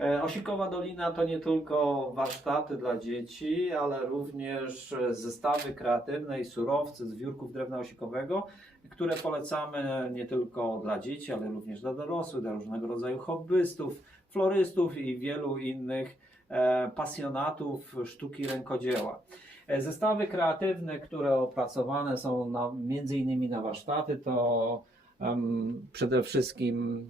E, Osikowa Dolina to nie tylko warsztaty dla dzieci, ale również zestawy kreatywne i surowce z wiórków drewna osikowego, które polecamy nie tylko dla dzieci, ale również dla dorosłych, dla różnego rodzaju hobbystów, florystów i wielu innych e, pasjonatów sztuki rękodzieła. E, Zestawy kreatywne, które opracowane są na, między innymi na warsztaty, to em, przede wszystkim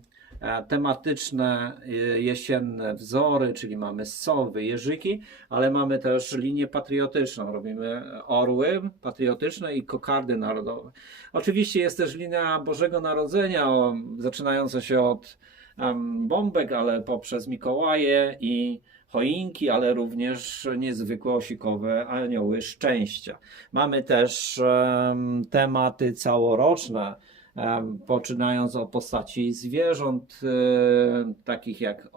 tematyczne e, jesienne wzory, czyli mamy sowy, jeżyki, ale mamy też linię patriotyczną. Robimy orły patriotyczne i kokardy narodowe. Oczywiście jest też linia Bożego Narodzenia, zaczynająca się od em, bombek, ale poprzez Mikołaje i choinki, ale również niezwykłe osikowe anioły szczęścia. Mamy też em, tematy całoroczne, poczynając od postaci zwierząt, e, takich jak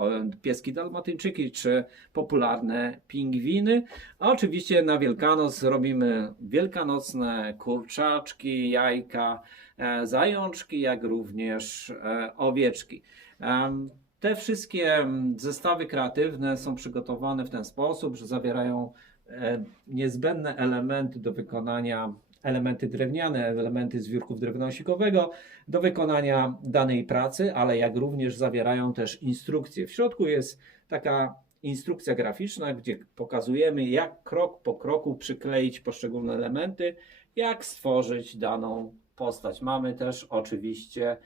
pieski dalmatyńczyki czy popularne pingwiny. A oczywiście na Wielkanoc robimy wielkanocne kurczaczki, jajka, e, zajączki, jak również e, owieczki. Te wszystkie zestawy kreatywne są przygotowane w ten sposób, że zawierają niezbędne elementy do wykonania, elementy drewniane, elementy z wiórków drewna osikowego do wykonania danej pracy, ale jak również zawierają też instrukcje. W środku jest taka instrukcja graficzna, gdzie pokazujemy, jak krok po kroku przykleić poszczególne elementy, jak stworzyć daną postać. Mamy też oczywiście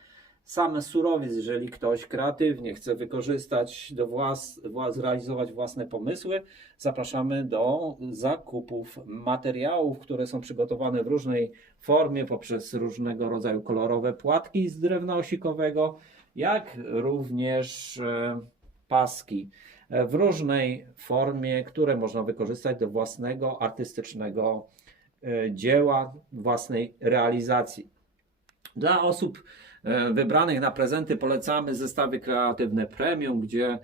same surowiec, jeżeli ktoś kreatywnie chce wykorzystać do włas, zrealizować własne pomysły, zapraszamy do zakupów materiałów, które są przygotowane w różnej formie poprzez różnego rodzaju kolorowe płatki z drewna osikowego, jak również e, paski w różnej formie, które można wykorzystać do własnego artystycznego e, dzieła, własnej realizacji. Dla osób wybranych na prezenty polecamy zestawy kreatywne premium, gdzie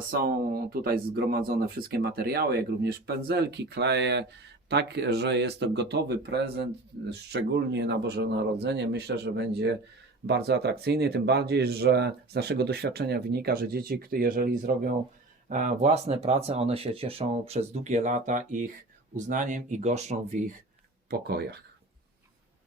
są tutaj zgromadzone wszystkie materiały, jak również pędzelki, kleje, tak, że jest to gotowy prezent, szczególnie na Boże Narodzenie. Myślę, że będzie bardzo atrakcyjny, tym bardziej, że z naszego doświadczenia wynika, że dzieci, jeżeli zrobią własne prace, one się cieszą przez długie lata ich uznaniem i goszczą w ich pokojach.